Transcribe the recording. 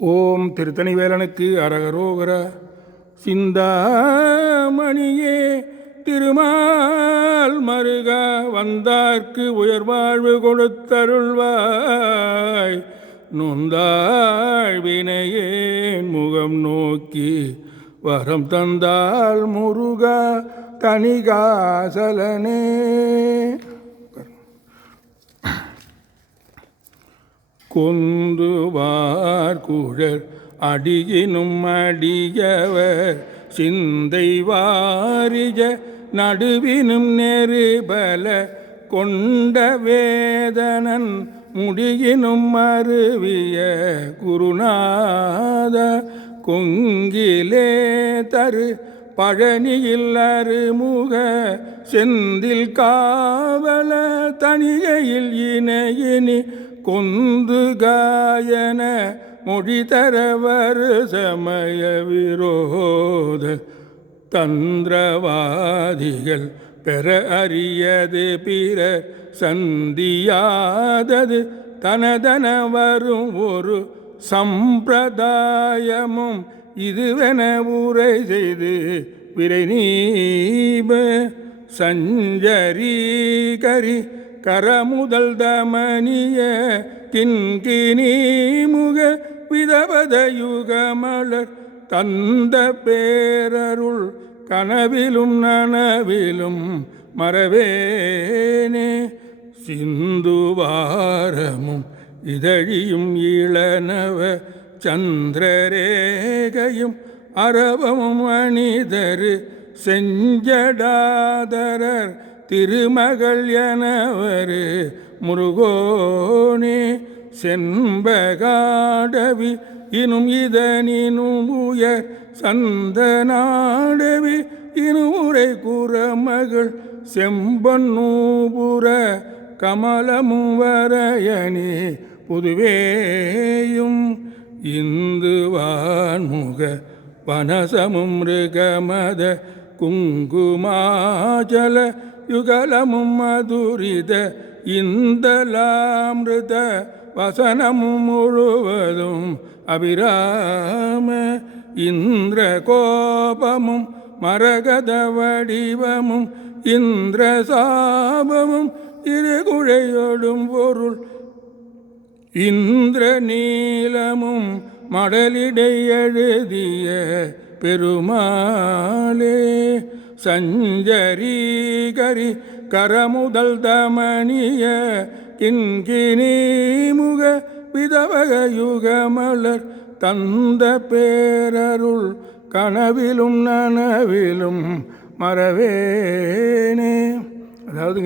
ஓம் திருத்தணிவேலனுக்கு அரகரோகர. சிந்தாமணியே திருமால் மருக வந்தார்க்கு உயர்வாழ்வு கொடுத்தருள்வாய். நொந்தாள் வினையேன் முகம் நோக்கி வரம் தந்தாள் முருகா தணிகாசலனே. கொந்துவார் குழல் அடியினும் அடியவர் சிந்தை வாரிஜ நடுவினும் நெருபல கொண்ட வேதனன் முடியினும் அருவிய குருநாத கொங்கிலே தரு பழனியில் அருமுக செந்தில் காவல தணிகையில் இணையினி கொந்து காயன மொழி தரவர் சமய விரோத தந்திரவாதிகள் பெற அறியது பிற சந்தியாதது தனதன வரும் ஒரு சம்பிரதாயமும் இதுவென உரை செய்து விரை நீப சஞ்சரீகரி கரமுதல் தமனிய கிண்கிணி முக விதவத யுகமலர் தந்த பேரருள் கனவிலும் நனவிலும் மறவேனே. சிந்துவாரமும் இதழியும் இளநவ சந்திரரேகையும் அரவமும் அணிதரு செஞ்சடாதரர் திருமகள் எனவரு முருகோனே. செம்பகாடவி இனும் இதனினும் உயர் சந்தனாடவி இனுமுறை குறமகள் செம்பன்னூபுர கமலமும் வரையணி புதுவேயும் இந்து வான்முக வனசமும் மிருகமத குங்குமாஜல யுகலமும் மதுரித இந்தலாமிருத வசனமும் முழுவதும் அபிராம இந்திர கோபமும் மரகத வடிவமும் இந்திர சாபமும் இருகுழையொடும் பொருள் இந்திர நீலமும் மடலிடை எழுதிய பெருமாளே. சஞ்சரீகரி கரமுதல் தமனிய கிண்கிணி முக விதவக யுகமலர் தந்த பேரருள் கனவிலும் நனவிலும் மறவேனே. அதாவது